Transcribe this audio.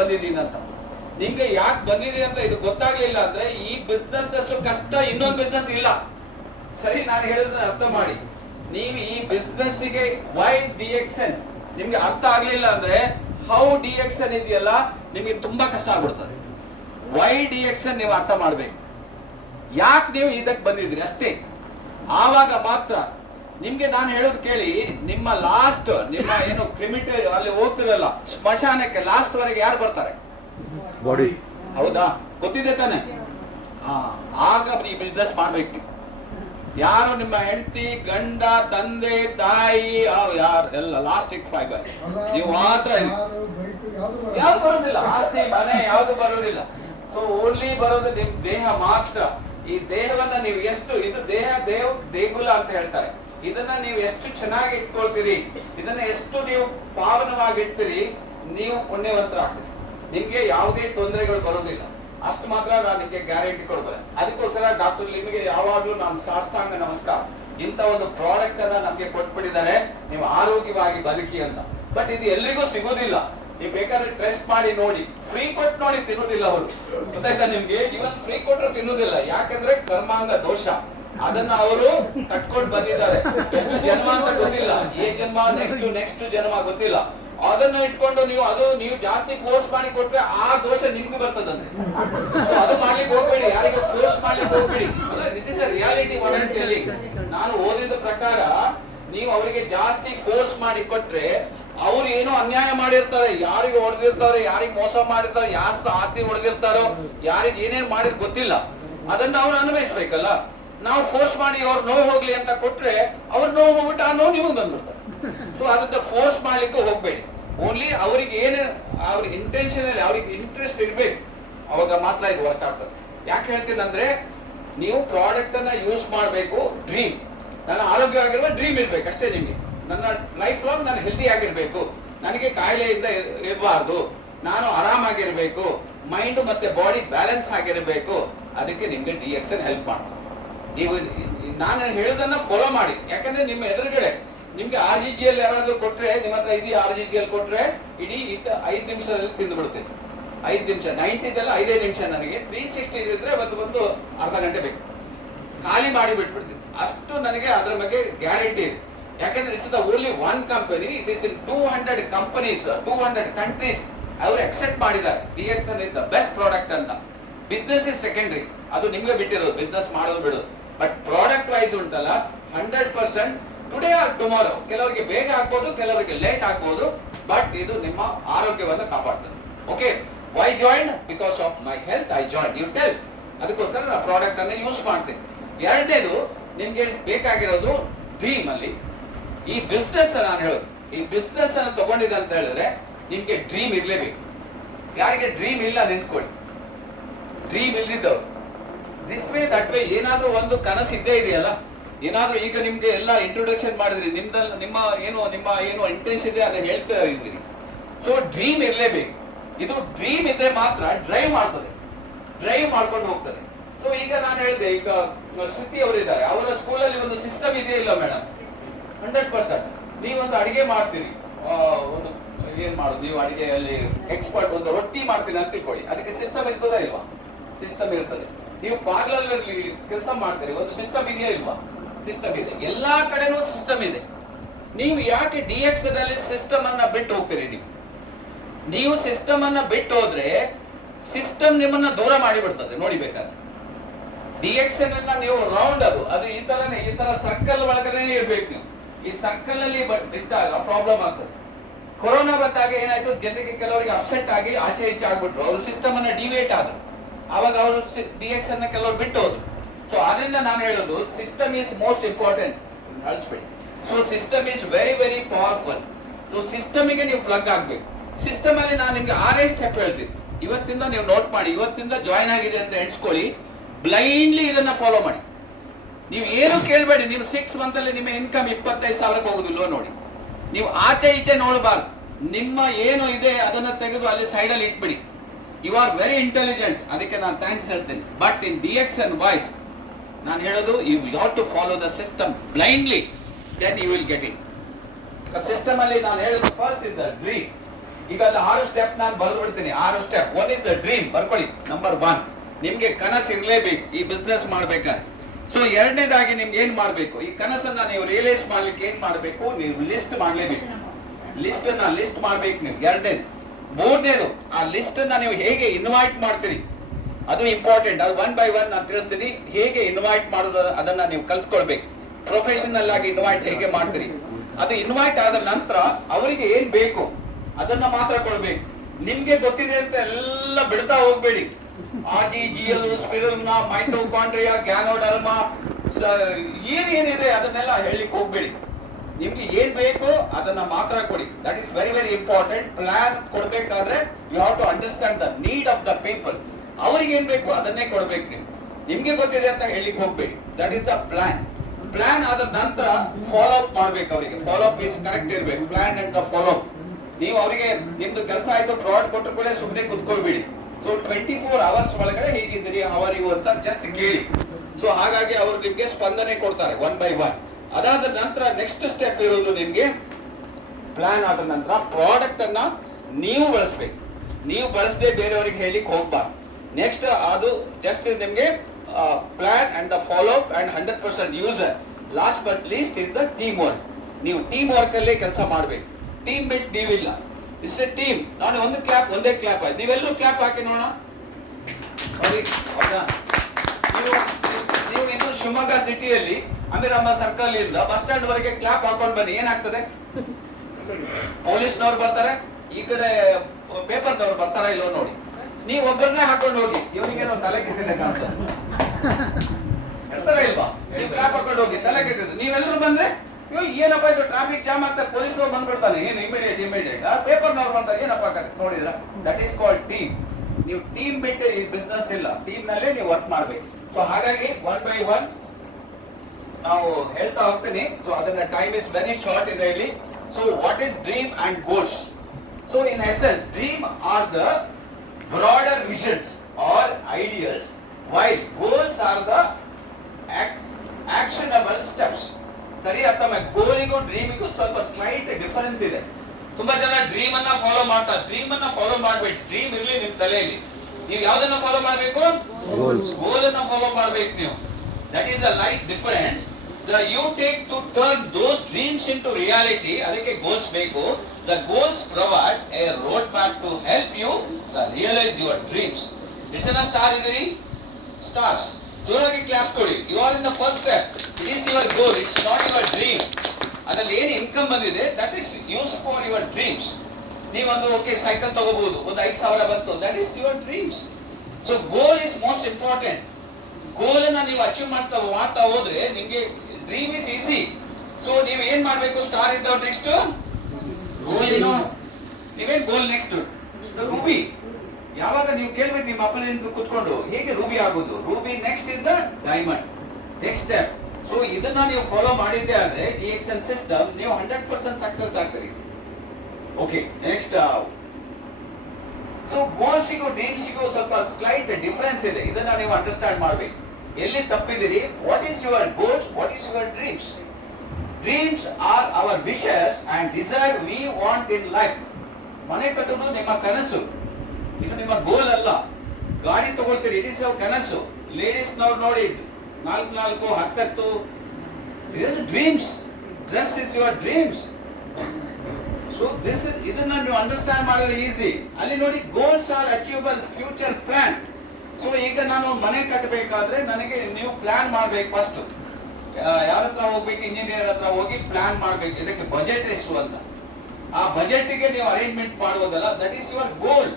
ಬಂದಿದ್ದೀನಿ ಅಂತ ನಿಮ್ಗೆ ಯಾಕೆ ಬಂದಿದೆ ಅಂತ ಇದು ಗೊತ್ತಾಗ್ಲಿಲ್ಲ ಅಂದ್ರೆ ಈ ಬಿಸ್ನೆಸ್ ಅಷ್ಟು ಕಷ್ಟ, ಇನ್ನೊಂದು ಬಿಸ್ನೆಸ್ ಇಲ್ಲ. ಸರಿ, ನಾನು ಹೇಳಿದ್ರೆ ಅರ್ಥ ಮಾಡಿ. ನೀವು ಈ business ಗೆ ವೈ ಡಿ ಎಕ್ಸ್ ಎನ್ ನಿಮ್ಗೆ ಅರ್ಥ ಆಗ್ಲಿಲ್ಲ ಅಂದ್ರೆ ಹೌ ಡಿ ಎಕ್ಸ್ ಎನ್ ಇದೆಯಲ್ಲ, ನಿಮ್ಗೆ ತುಂಬಾ ಕಷ್ಟ ಆಗ್ಬಿಡ್ತದೆ. ವೈ ಡಿ ಎಕ್ಸ್ ಎನ್ ನೀವು ಅರ್ಥ ಮಾಡ್ಬೇಕು. ಯಾಕೆ ನೀವು ಇದಕ್ಕೆ ಬಂದಿದ್ರಿ ಅಷ್ಟೇ. ಆವಾಗ ಮಾತ್ರ ನಿಮ್ಗೆ ನಾನು ಹೇಳೋದು ಕೇಳಿ ನಿಮ್ಮ ಲಾಸ್ಟ್ ನಿಮ್ಮ ಏನು ಕ್ರಿಮಿಟರಿ ಅಲ್ಲಿ ಹೋಗ್ತಿರಲ್ಲ ಸ್ಮಶಾನಕ್ಕೆ ಲಾಸ್ಟ್ ವರೆಗೆ ಯಾರು ಬರ್ತಾರೆ? ಹೌದಾ? ಗೊತ್ತಿದೆ ತಾನೆ? ಆಗ ಈ ಬಿಸ್ನೆಸ್ ಮಾಡ್ಬೇಕು ನೀವು. ಯಾರು ನಿಮ್ಮ ಹೆಂಡತಿ ಗಂಡ ತಂದೆ ತಾಯಿ ಯಾರು ಎಲ್ಲ ಲಾಸ್ಟಿಕ್ ಫೈಬರ್ ನೀವು ಮಾತ್ರ. ಯಾವ್ದು ಬರೋದಿಲ್ಲ ಆಸ್ತಿ ಮನೆ ಯಾವ್ದು ಬರೋದಿಲ್ಲ. ಸೊ ಓನ್ಲಿ ಬರೋದು ನಿಮ್ ದೇಹ ಮಾತ್ರ. ಈ ದೇಹವನ್ನ ನೀವು ಎಷ್ಟು ಇದು ದೇಹ ದೇವ ದೇಗುಲ ಅಂತ ಹೇಳ್ತಾರೆ. ಇದನ್ನ ನೀವು ಎಷ್ಟು ಚೆನ್ನಾಗಿ ಇಟ್ಕೊಳ್ತೀರಿ, ಇದನ್ನ ಎಷ್ಟು ನೀವು ಪಾವನವಾಗಿ ಇಡ್ತೀರಿ, ನೀವು ಪುಣ್ಯವಂತರಾಗ್ತೀರಿ ನಿಮ್ಗೆ ಯಾವುದೇ ತೊಂದರೆಗಳು ಬರೋದಿಲ್ಲ ಅಷ್ಟು ಮಾತ್ರ ನಾನು ನಿಮಗೆ ಗ್ಯಾರಂಟಿ ಕೊಡ್ಬಲ್ಲ ಅದಕ್ಕೋಸ್ಕರ ಡಾಕ್ಟರ್, ನಿಮಗೆ ಯಾವಾಗ್ಲೂ ನಾನು ಸಾಷ್ಟಾಂಗ ನಮಸ್ಕಾರ. ಇಂಥ ಒಂದು ಪ್ರಾಡಕ್ಟ್ ಅನ್ನ ನಮ್ಗೆ ಕೊಟ್ಬಿಟ್ಟಿದ್ದಾರೆ. ನೀವು ಆರೋಗ್ಯವಾಗಿ ಬದುಕಿ ಅಂತ. ಬಟ್ ಇದು ಎಲ್ರಿಗೂ ಸಿಗೋದಿಲ್ಲ ನೀವು ಬೇಕಾದ್ರೆ ಟೆಸ್ಟ್ ಮಾಡಿ ನೋಡಿ. ಫ್ರೀ ಕೊಟ್ ನೋಡಿ ತಿನ್ನುದಿಲ್ಲ ಅವರು. ಗೊತ್ತಾಯ್ತಾ ನಿಮ್ಗೆ? ಇವನ್ ಫ್ರೀ ಕೊಟ್ಟರು ತಿನ್ನುದಿಲ್ಲ ಯಾಕಂದ್ರೆ ಕರ್ಮಾಂಗ ದೋಷ. ಅದನ್ನ ಅವರು ಕಟ್ಕೊಂಡು ಬಂದಿದ್ದಾರೆ. ಎಷ್ಟು ಜನ್ಮ ಅಂತ ಗೊತ್ತಿಲ್ಲ. ಏ ಜನ್ಮ ನೆಕ್ಸ್ಟ್ ನೆಕ್ಸ್ಟ್ ಜನ್ಮ ಗೊತ್ತಿಲ್ಲ. ಅದನ್ನ ಇಟ್ಕೊಂಡು ನೀವು ಅದು ನೀವು ಜಾಸ್ತಿ ಫೋರ್ಸ್ ಮಾಡಿ ಕೊಟ್ರೆ ಆ ದೋಷ ನಿಮ್ಗೆ ಬರ್ತದಂತೆ. ಅದು ಮಾಡ್ಲಿಕ್ಕೆ ಹೋಗ್ಬೇಡಿ. ಯಾರಿಗೆ ಫೋರ್ಸ್ ಮಾಡ್ಲಿಕ್ಕೆ ಹೋಗ್ಬೇಡಿ. ಅಲ್ಲ this is a reality what ನಾನು ಓದಿದ ಪ್ರಕಾರ ನೀವು ಅವರಿಗೆ ಜಾಸ್ತಿ ಫೋರ್ಸ್ ಮಾಡಿ ಕೊಟ್ರೆ ಅವ್ರು ಏನೋ ಅನ್ಯಾಯ ಮಾಡಿರ್ತಾರೆ. ಯಾರಿಗೆ ಹೊಡೆದಿರ್ತಾರೆ, ಯಾರಿಗೆ ಮೋಸ ಮಾಡಿರ್ತಾರೆ, ಯಾರ್ ಆಸ್ತಿ ಹೊಡೆದಿರ್ತಾರೋ, ಯಾರಿಗೆ ಏನೇನ್ ಮಾಡಿರ್ ಗೊತ್ತಿಲ್ಲ. ಅದನ್ನ ಅವ್ರು ಅನುಭವಿಸ್ಬೇಕಲ್ಲ. ನಾವು ಫೋರ್ಸ್ ಮಾಡಿ ಅವ್ರ ನೋವು ಹೋಗ್ಲಿ ಅಂತ ಕೊಟ್ರೆ ಅವ್ರ ನೋವು ಹೋಗ್ಬಿಟ್ಟು ಆ ನೋವು ನಿಮಗೆ ಬಂದ್ಬಿಡ್ತಾರೆ ಸೊ ಅದನ್ನ ಫೋರ್ಸ್ ಮಾಡ್ಲಿಕ್ಕೆ ಹೋಗ್ಬೇಡಿ. ಓನ್ಲಿ ಅವ್ರಿಗೆ ಏನು, ಅವ್ರ ಇಂಟೆನ್ಷನ್ ಅಲ್ಲಿ ಅವ್ರಿಗೆ ಇಂಟ್ರೆಸ್ಟ್ ಇರ್ಬೇಕು, ಅವಾಗ ಮಾತ್ರ ಇದು ವರ್ಕ್ ಆಗ್ತದೆ. ಯಾಕೆ ಹೇಳ್ತೀನಿ ಅಂದ್ರೆ, ನೀವು ಪ್ರಾಡಕ್ಟ್ ಅನ್ನ ಯೂಸ್ ಮಾಡಬೇಕು ಡ್ರೀಮ್ ನನ್ನ ಆರೋಗ್ಯವಾಗಿರುವ ಡ್ರೀಮ್ ಇರ್ಬೇಕು, ಅಷ್ಟೇ ನಿಮಗೆ. ನನ್ನ ಲೈಫ್ ಲಾಂಗ್ ನಾನು ಹೆಲ್ದಿ ಆಗಿರ್ಬೇಕು. ನನಗೆ ಕಾಯಿಲೆಯಿಂದ ಇರ್- ಇರಬಾರ್ದು. ನಾನು ಆರಾಮಾಗಿರ್ಬೇಕು. ಮೈಂಡ್ ಮತ್ತೆ ಬಾಡಿ ಬ್ಯಾಲೆನ್ಸ್ ಆಗಿರಬೇಕು. ಅದಕ್ಕೆ ನಿಮ್ಗೆ ಡಿ ಎಕ್ಸ್ ಎನ್ ಹೆಲ್ಪ್ ಮಾಡ್ತಾರೆ ನೀವು ನಾನು ಹೇಳೋದನ್ನ ಫಾಲೋ ಮಾಡಿ. ಯಾಕಂದ್ರೆ ನಿಮ್ಮ ಎದುರುಗಡೆ ನಿಮ್ಗೆ ಆರ್ ಜಿ ಜಿ ಅಲ್ಲಿ ಯಾರಾದ್ರೂ ಕೊಟ್ರೆ, ನಿಮ್ಮ ಹತ್ರ ಇದೀ ಆರ್ ಜಿ ಜಿ ಅಲ್ಲಿ ಕೊಟ್ರೆ, ಇಡೀ ಇಟ್ಟು ಐದು ನಿಮಿಷದಲ್ಲಿ ತಿಂದು ಬಿಡ್ತೀನಿ. ಐದು ನಿಮಿಷ ನೈಂಟಿದೆಲ್ಲ ಐದೇ ನಿಮಿಷ ನನಗೆ ತ್ರೀ ಸಿಕ್ಸ್ಟಿ ಇದ್ರೆ ಒಂದು ಒಂದು ಅರ್ಧ ಗಂಟೆ ಬೇಕು. ಖಾಲಿ ಮಾಡಿ ಬಿಟ್ಬಿಡ್ತೀನಿ. ಅಷ್ಟು ನನಗೆ ಅದ್ರ ಬಗ್ಗೆ ಗ್ಯಾರಂಟಿ ಇದೆ. ಯಾಕಂದ್ರೆ is the only one company it is in two hundred companies two hundred countries ಅವರು ಎಕ್ಸೆಪ್ಟ್ ಮಾಡಿದ್ದಾರೆ. D X the best product ಅಂತ. ಬಿಸ್ನೆಸ್ ಇಸ್ ಸೆಕೆಂಡ್ರಿ ಅದು ನಿಮ್ಗೆ ಬಿಟ್ಟಿರೋದು. ಬಿಸ್ನೆಸ್ ಮಾಡೋದು ಬಿಡೋದು. ಬಟ್ ಪ್ರಾಡಕ್ಟ್ ವೈಸ್ ಉಂಟಲ್ಲ hundred percent today or tomorrow ಕೆಲವರಿಗೆ ಬೇಗ ಆಗ್ಬೋದು ಕೆಲವರಿಗೆ ಲೇಟ್ ಆಗ್ಬೋದು ಬಟ್ ಇದು ನಿಮ್ಮ ಆರೋಗ್ಯವನ್ನು ಕಾಪಾಡ್ತದೆ. Okay why joint because of my health I joined you tell ಅದಕ್ಕೋಸ್ಕರ ನಾನು ಪ್ರಾಡಕ್ಟ್ ಅನ್ನು ಯೂಸ್ ಮಾಡ್ತೀನಿ. ಎರಡನೇದು, ನಿಮಗೆ ಬೇಕಾಗಿರೋದು ಡ್ರೀಮ್ ಅಲ್ಲಿ. ಈ ಬಿಸ್ನೆಸ್ ನಾನು ಹೇಳೋದು. ಈ ಬಿಸ್ನೆಸ್ ಅನ್ನು ತಗೊಂಡಿದೆ ಅಂತ ಹೇಳಿದ್ರೆ ನಿಮ್ಗೆ ಡ್ರೀಮ್ ಇರಲೇಬೇಕು. ಯಾರಿಗೆ ಡ್ರೀಮ್ ಇಲ್ಲ ನಿಂತ್ಕೊಳ್ಳಿ. ಡ್ರೀಮ್ ಇಲ್ದಿದ್ದವ್ರು. ದಿಸ್ ವೇ ದಟ್ ವೇ ಏನಾದ್ರೂ ಒಂದು ಕನಸು ಇದ್ದೇ ಇದೆಯಲ್ಲ? ಏನಾದ್ರೂ ಈಗ ನಿಮ್ಗೆ ಎಲ್ಲ ಇಂಟ್ರೊಡಕ್ಷನ್ ಮಾಡಿದ್ರಿ ನಿಮ್ದಲ್ಲಿ ನಿಮ್ಮ ಏನು ನಿಮ್ಮ ಏನು ಇಂಟೆನ್ಷನ್ ಇದೆ ಅದನ್ನ ಹೇಳ್ತಾ ಇದ್ದೀರಿ. ಸೊ ಡ್ರೀಮ್ ಇರಲೇಬೇಕು. ಇದು ಡ್ರೀಮ್ ಇದ್ರೆ ಮಾತ್ರ ಡ್ರೈವ್ ಮಾಡ್ತದೆ. ಡ್ರೈವ್ ಮಾಡ್ಕೊಂಡು ಹೋಗ್ತದೆ. ಸೊ ಈಗ ನಾನು ಹೇಳಿದೆ, ಈಗ ಶ್ರುತಿ ಅವರು ಇದ್ದಾರೆ. ಅವರ ಸ್ಕೂಲಲ್ಲಿ ಒಂದು ಸಿಸ್ಟಮ್ ಇದೆಯಾ ಇಲ್ಲ ಮೇಡಮ್ ಹಂಡ್ರೆಡ್ ಪರ್ಸೆಂಟ್ ನೀವೊಂದು ಅಡಿಗೆ ಮಾಡ್ತೀರಿ. ಒಂದು, ಏನ್ ಮಾಡೋದು? ನೀವು ಅಡಿಗೆಯಲ್ಲಿ ಎಕ್ಸ್ಪರ್ಟ್ ಒಂದು ರೊಟ್ಟಿ ಮಾಡ್ತೀನಿ ಅಂತ ತಿಳ್ಕೊಳ್ಳಿ. ಅದಕ್ಕೆ ಸಿಸ್ಟಮ್ ಇರ್ತದ ಇಲ್ವಾ? ಸಿಸ್ಟಮ್ ಇರ್ತದೆ. ನೀವು ಪಾರ್ಲರ್ ಕೆಲಸ ಮಾಡ್ತೀರಿ, ಒಂದು ಸಿಸ್ಟಮ್ ಇದೆಯಾ ಇಲ್ವಾ? ಸಿಸ್ಟಮ್ ಇದೆ. ಎಲ್ಲಾ ಕಡೆನೂ ಸಿಸ್ಟಮ್ ಇದೆ. ನೀವು ಯಾಕೆ ಡಿ ಎಕ್ಸ್ನಲ್ಲಿ ಸಿಸ್ಟಮ್ ಅನ್ನ ಬಿಟ್ಟು ಹೋಗ್ತೀರಿ ನೀವು? ನೀವು ಸಿಸ್ಟಮ್ ಅನ್ನ ಬಿಟ್ಟು ಹೋದ್ರೆ ಸಿಸ್ಟಮ್ ನಿಮ್ಮನ್ನ ದೂರ ಮಾಡಿಬಿಡ್ತದೆ, ನೋಡಿ ಬೇಕಾದ್ರೆ. ಡಿ ಎಕ್ಸ್ ಅನ್ನ ನೀವು ರೌಂಡ್ ಅದು. ಅದು ಈ ತರನೇ, ಈ ತರ ಸರ್ಕಲ್ ಒಳಗಡೆ ಇರ್ಬೇಕು ನೀವು. ಈ ಸರ್ಕಲ್ ಅಲ್ಲಿ ಬಿಟ್ಟಾಗ ಪ್ರಾಬ್ಲಮ್ ಆಗ್ತದೆ. ಕೊರೋನಾ ಬಂದಾಗ ಏನಾಯ್ತು? ಜನರಿಗೆ ಕೆಲವರಿಗೆ ಅಪ್ಸೆಟ್ ಆಗಿ, ಆಚೆ ಈಚೆ ಆಗ್ಬಿಟ್ರು. ಅವ್ರ ಸಿಸ್ಟಮ್ ಅನ್ನ ಡಿವೇಟ್ ಆದ್ರು. ಅವಾಗ ಅವರು ಡಿ ಎಕ್ಸ್ ಅನ್ನ ಕೆಲವರು ಬಿಟ್ಟು ಹೋದ್ರು. ಸೊ ಅದರಿಂದ ನಾನು ಹೇಳೋದು system is most important ಅಳಿಸ್ಬೇಡಿ. So system is very very powerful so ಸಿಸ್ಟಮಿಗೆ ನೀವು ಪ್ಲಗ್ ಆಗ್ಬೇಕು. ಸಿಸ್ಟಮ್ ಅಲ್ಲಿ ನಾನು ನಿಮ್ಗೆ ಆರೇ ಸ್ಟೆಪ್ ಹೇಳ್ತೀನಿ. ಇವತ್ತಿಂದ ನೀವು ನೋಟ್ ಮಾಡಿ, ಇವತ್ತಿಂದ ಜಾಯ್ನ್ ಆಗಿದೆ ಅಂತ ಎಣಿಸ್ಕೊಳ್ಳಿ. ಬ್ಲೈಂಡ್ಲಿ ಇದನ್ನ ಫಾಲೋ ಮಾಡಿ. ನೀವು ಏನು ಕೇಳಬೇಡಿ, ನೀವು ಸಿಕ್ಸ್ ಮಂತ್ ಅಲ್ಲಿ ನಿಮ್ಮ ಇನ್ಕಮ್ ಇಪ್ಪತ್ತೈದು ಸಾವಿರಕ್ಕೆ ಹೋಗುದಿಲ್ವೋ ನೋಡಿ. ನೀವು ಆಚೆ ಈಚೆ ನೋಡಬಾರ್ದು. ನಿಮ್ಮ ಏನು ಇದೆ ಅದನ್ನ ತೆಗೆದು ಅಲ್ಲಿ ಸೈಡ್ ಅಲ್ಲಿ ಇಟ್ಬಿಡಿ. ಯು ಆರ್ ವೆರಿ ಇಂಟೆಲಿಜೆಂಟ್ ಅದಕ್ಕೆ ನಾನು ಥ್ಯಾಂಕ್ಸ್ ಹೇಳ್ತೀನಿ. But in D X and voice ನಾನು ಹೇಳೋದು you yet to follow the system blindly then you will get it system ಅಲ್ಲಿ ನಾನು ಹೇಳೋದು ಫಸ್ಟ್ ಇಸ್ ದ ಡ್ರೀಮ್ ಈಗ ಅಲ್ಲಿ ಆರು ಸ್ಟೆಪ್ ನಾನು ಬರೆದು ಬಿಡ್ತೀನಿ. ಆರು step one is the dream ಬರ್ಕೊಳ್ಳಿ. ನಂಬರ್ ಒನ್ ನಿಮಗೆ ಕನಸು ಇರಲೇಬೇಕು. ಈ ಬಿಸ್ನೆಸ್ ಮಾಡ್ಬೇಕಾದ್ರೆ. ಸೊ ಎರಡನೇದಾಗಿ ನಿಮ್ಗೆ ಏನು ಮಾಡಬೇಕು? ಈ ಕನಸನ್ನ ನೀವು ರಿಯಲೈಸ್ ಮಾಡ್ಲಿಕ್ಕೆ ಏನು ಮಾಡಬೇಕು? ನೀವು ಲಿಸ್ಟ್ ಮಾಡಲೇಬೇಕು. ಲಿಸ್ಟ್ ಅನ್ನ ಲಿಸ್ಟ್ ಮಾಡ್ಬೇಕು ನೀವು. ಎರಡನೇದು. ಮೂರನೇದು, ಆ ಲಿಸ್ಟ್ ನೀವು ಹೇಗೆ ಇನ್ವೈಟ್ ಮಾಡ್ತೀರಿ? ಅದು ಇಂಪಾರ್ಟೆಂಟ್ ಅದು ಒನ್ ಬೈ ಒನ್ ನಾನು ತಿಳಿಸ್ತೀನಿ. ಹೇಗೆ ಇನ್ವೈಟ್ ಮಾಡೋದು, ಅದನ್ನ ನೀವು ಕಲ್ತ್ಕೊಳ್ಬೇಕು. ಪ್ರೊಫೆಷನಲ್ ಆಗಿ ಇನ್ವೈಟ್ ಹೇಗೆ ಮಾಡ್ತೀರಿ? ಅದು ಇನ್ವೈಟ್ ಆದ ನಂತರ ಅವರಿಗೆ ಏನ್ ಬೇಕು, ಅದನ್ನ ಮಾತ್ರ ಕೊಡ್ಬೇಕು. ನಿಮ್ಗೆ ಗೊತ್ತಿದೆ ಅಂತ ಎಲ್ಲ ಬಿಡ್ತಾ ಹೋಗ್ಬೇಡಿ. R G G L ಸ್ಪಿರಲ್ನ, mitochondria, ganoderma ಏನೇನಿದೆ ಅದನ್ನೆಲ್ಲ ಹೇಳಿಕ್ ಹೋಗ್ಬೇಡಿ. ನಿಮ್ಗೆ ಏನ್ ಬೇಕು ಅದನ್ನ ಮಾತ್ರ ಕೊಡಿ. That is very very important plan ಕೊಡ್ಬೇಕಾದ್ರೆ you have to understand the need of the people ಅವ್ರಿಗೆ ಏನ್ ಬೇಕು ಅದನ್ನೇ ಕೊಡ್ಬೇಕು ನೀವು. ನಿಮ್ಗೆ ಗೊತ್ತಿದೆ ಅಂತ ಹೇಳಿಕ್ ಹೋಗ್ಬೇಡಿ. That is the plan plan ಆದ ನಂತರ ಫಾಲೋ ಅಪ್ ಮಾಡ್ಬೇಕು ಅವರಿಗೆ. ಫಾಲೋ ಅಪ್ ಇಸ್ ಕರೆಕ್ಟ್ ಇರ್ಬೇಕು. Plan and the follow up ನೀವು ಅವರಿಗೆ ನಿಮ್ದು ಕೆಲಸ ಆಯ್ತು ಪ್ರಾಡ್ ಕೊಟ್ಟರು ಕೂಡ ಸುಮ್ಮನೆ ಕುತ್ಕೊಳ್ಬೇಡಿ. ಸೊ ಟ್ವೆಂಟಿ ಫೋರ್ ಅವರ್ಸ್ ಒಳಗಡೆ ಹೇಗಿದ್ದೀರಿ ಅವರ್ ಇವು ಅಂತ ಜಸ್ಟ್ ಕೇಳಿ. ಸೊ ಹಾಗಾಗಿ ಅವರು ನಿಮ್ಗೆ ಸ್ಪಂದನೆ ಕೊಡ್ತಾರೆ ಒನ್ ಬೈ ಒನ್ ಅದಾದ ನಂತರ ನೆಕ್ಸ್ಟ್ ಸ್ಟೆಪ್ ಇರೋದು ನಿಮಗೆ ಪ್ಲಾನ್ ಆದ ನಂತರ ಪ್ರಾಡಕ್ಟ್ ಅನ್ನ ನೀವು ಬಳಸ್ಬೇಕು. ನೀವು ಬಳಸದೆ ಬೇರೆಯವರಿಗೆ ಹೇಳಿಕ್ ಹೋಗ್ಬಾರ್ದು. ನೆಕ್ಸ್ಟ್ ಅದು ಜಸ್ಟ್ ನಿಮಗೆ plan and the follow up and hundred percent user last but least is the team work ನೀವು ಟೀಮ್ ವರ್ಕ್ ಅಲ್ಲೇ ಕೆಲಸ ಮಾಡ್ಬೇಕು. ಟೀಮ್ ಬಿಟ್ ನೀವಿಲ್ಲ. ಇಸ್ ಎ ಟೀಮ್ ನಾನು ಒಂದು ಕ್ಲಾಪ್ ಒಂದೇ ಕ್ಲಾಪ್ ಆಯ್ತು. ನೀವೆಲ್ಲರೂ ಕ್ಲಾಪ್ ಹಾಕಿ ನೋಡೋಣ. ಹೌದಾ? ನೀವು ನೀವು ಇನ್ನು ಶಿವಮೊಗ್ಗ ಸಿಟಿಯಲ್ಲಿ ಅಮೀರಮ್ಮ ಸರ್ಕಲ್ ಇಂದ ಬಸ್ ಸ್ಟ್ಯಾಂಡ್ ವರೆಗೆ ಕ್ಲಾಪ್ ಹಾಕೊಂಡು ಬನ್ನಿ, ಏನಾಗ್ತದೆ? ಪೊಲೀಸ್ನವ್ರು ಬರ್ತಾರೆ, ಈ ಕಡೆ ಪೇಪರ್ನವ್ರು ಬರ್ತಾರ ಇಲ್ಲೋ ನೋಡಿ. ನೀವು ಒಬ್ಬರನ್ನೇ ಹಾಕೊಂಡು ಹೋಗಿ, ಇವನಿಗೇನೋ ತಲೆ ಕೆಟ್ಟಿದೆ ಕಾಣ್ತದೆ ಇಲ್ವಾ? ನೀವು ಕ್ಲಾಪ್ ಹಾಕೊಂಡು ಹೋಗಿ, ತಲೆ ಕೆಟ್ಟಿದೆ. ನೀವೆಲ್ಲರೂ ಬಂದ್ರೆ, ಅಯ್ಯೋ, ಏನಪ್ಪ ಇದು ಟ್ರಾಫಿಕ್ ಜಾಮ್ ಆಗ್ತದೆ ಪೊಲೀಸ್ನವ್ರು ಬಂದ್ಬಿಡ್ತಾನೆ ಏನು ಇಮಿಡಿಯೇಟ್ ಇಮಿಡಿಯೇಟ್ ಪೇಪರ್ನವ್ರು ಬರ್ತಾರೆ ಏನಪ್ಪ ನೋಡಿದ್ರ? ದಟ್ ಈಸ್ ಕಾಲ್ಡ್ ಟೀಮ್ ನೀವು ಟೀಮ್ ಬಿಟ್ಟು ಈ ಬಿಸ್ನೆಸ್ ಇಲ್ಲ. ಟೀಮ್ ನಲ್ಲೇ ನೀವು ವರ್ಕ್ ಮಾಡ್ಬೇಕು. ಸೊ ಹಾಗಾಗಿ ಒನ್ ಬೈ ಒನ್ ನಾವು ಹೇಳ್ತಾ ಹೋಗ್ತೀನಿ. ಸೊ ಅದನ್ನ ಟೈಮ್ ಇಸ್ ವೆರಿ ಶಾರ್ಟ್ ಇದೆ ಇಲ್ಲಿ. So what is dream and goals so in essence dream are the broader visions or ideas while goals are the actionable steps ಸರಿ ಅರ್ಥ ಗೋಲಿಗೂ ಡ್ರೀಮಿಗೂ ಸ್ವಲ್ಪ ಸ್ಲೈಟ್ ಡಿಫರೆನ್ಸ್ ಇದೆ. ತುಂಬಾ ಜನ ಡ್ರೀಮ್ ಅನ್ನ ಫಾಲೋ ಮಾಡ್ತಾರೆ. ಡ್ರೀಮ್ ಅನ್ನ ಫಾಲೋ ಮಾಡ್ಬೇಕು. ಡ್ರೀಮ್ ಇರ್ಲಿ ನಿಮ್ ತಲೆಯಲ್ಲಿ. ನೀವು ಯಾವ್ದನ್ನ ಫಾಲೋ ಮಾಡಬೇಕು. ಗೋಲ್ ಅನ್ನ ಫಾಲೋ ಮಾಡ್ಬೇಕು ನೀವು. That is a light difference the you take to turn those dreams into reality ಅದಕ್ಕೆ ಗೋಲ್ಸ್ ಬೇಕು. The goals provide a road map to help you realise your dreams listen star ಇದೀರಿ stars ಜೋರಾಗಿ claps ಕೊಡಿ. You are in the first step it is your goal it's not your dream ಅದ್ರಲ್ಲಿ ಏನು income ಬಂದಿದೆ that is use for your dreams ನೀವೊಂದು okay cycle ತಗೋಬಹುದು. ಒಂದು ಐದು ಸಾವಿರ ಬಂತು that is your dreams so goal is most important ಗೋಲನ್ನು ನೀವು ಅಚೀವ್ ಮಾಡ್ತಾ ಮಾಡ್ತಾ ಹೋದ್ರೆ, ನಿಮ್ಗೆ ಡ್ರೀಮ್ ಇಸ್ ಈಸಿ ಸೊ ನೀವು ಏನ್ ಮಾಡ್ಬೇಕು? ಸ್ಟಾರ್ ಇದ್ದವ್ರು ನೆಕ್ಸ್ಟ್ ಗೋಲ್ ಏನು? ನೀವೇನ್ ಗೋಲ್ ನೆಕ್ಸ್ಟ್ ರೂಬಿ ಯಾವಾಗ ನೀವು ಕೇಳ್ಬೇಕು ನಿಮ್ಮ ಅಪ್ಪನಿಂದ ಕುತ್ಕೊಂಡು ಹೇಗೆ ರೂಬಿ ಆಗೋದು? Ruby next is the diamond next step so ಇದನ್ನ ನೀವು ಫಾಲೋ ಮಾಡಿದ್ದೆ ಆದ್ರೆ ಡಿ ಎಕ್ಸ್ ಸಿಸ್ಟಮ್ ನೀವು ಹಂಡ್ರೆಡ್ ಪರ್ಸೆಂಟ್ ಸಕ್ಸಸ್ ಆಗ್ತೀರಿ. ಓಕೆ ನೆಕ್ಸ್ಟ್ ಸೊ ಗೋಲ್ಸಿಗೂ ಸಿಗೋ ಸ್ವಲ್ಪ ಸ್ಲೈಟ್ ಡಿಫರೆನ್ಸ್ ಇದೆ. ಇದನ್ನ ನೀವು ಅಂಡರ್ಸ್ಟ್ಯಾಂಡ್ ಮಾಡ್ಬೇಕು. ಎಲ್ಲಿ ತಪ್ಪಿದಿರಿ what is your goals what is your dreams dreams are our wishes and desire we want in life ಮನೆ ಕಟ್ಟೋದು ನಿಮ್ಮ ಕನಸು. ಇದು ನಿಮ್ಮ ಗೋಲ್ ಅಲ್ಲ. ಗಾಡಿ ತಗೊಳ್ತೀರಿ ಇಟ್ ಇಸ್ ಅವರ್ ಕನಸು. ಲೇಡೀಸ್ ನವ್ರು ನೋಡಿ, ನಾಲ್ಕು ನಾಲ್ಕು, ಹತ್ತತ್ತು. Dreams dress is your dreams so this ಇದನ್ನ ನೀವು ಅಂಡರ್ಸ್ಟ್ಯಾಂಡ್ ಮಾಡಿದ್ರೆ ಈಸಿ ಅಲ್ಲಿ ನೋಡಿ goals are achievable future plan so ಈಗ ನಾನು ಮನೆ ಕಟ್ಟಬೇಕಾದ್ರೆ ನನಗೆ ನೀವು ಪ್ಲಾನ್ ಮಾಡ್ಬೇಕು ಫಸ್ಟ್ ಯಾರ ಹತ್ರ ಹೋಗ್ಬೇಕು? ಇಂಜಿನಿಯರ್ ಹತ್ರ ಹೋಗಿ ಪ್ಲಾನ್ ಮಾಡ್ಬೇಕು. ಇದಕ್ಕೆ ಬಜೆಟ್ ಎಷ್ಟು ಅಂತ. ಆ ಬಜೆಟ್ಗೆ ನೀವು ಅರೇಂಜ್ಮೆಂಟ್ ಮಾಡುವುದಲ್ಲ ದಟ್ ಈಸ್ ಯುವರ್ ಗೋಲ್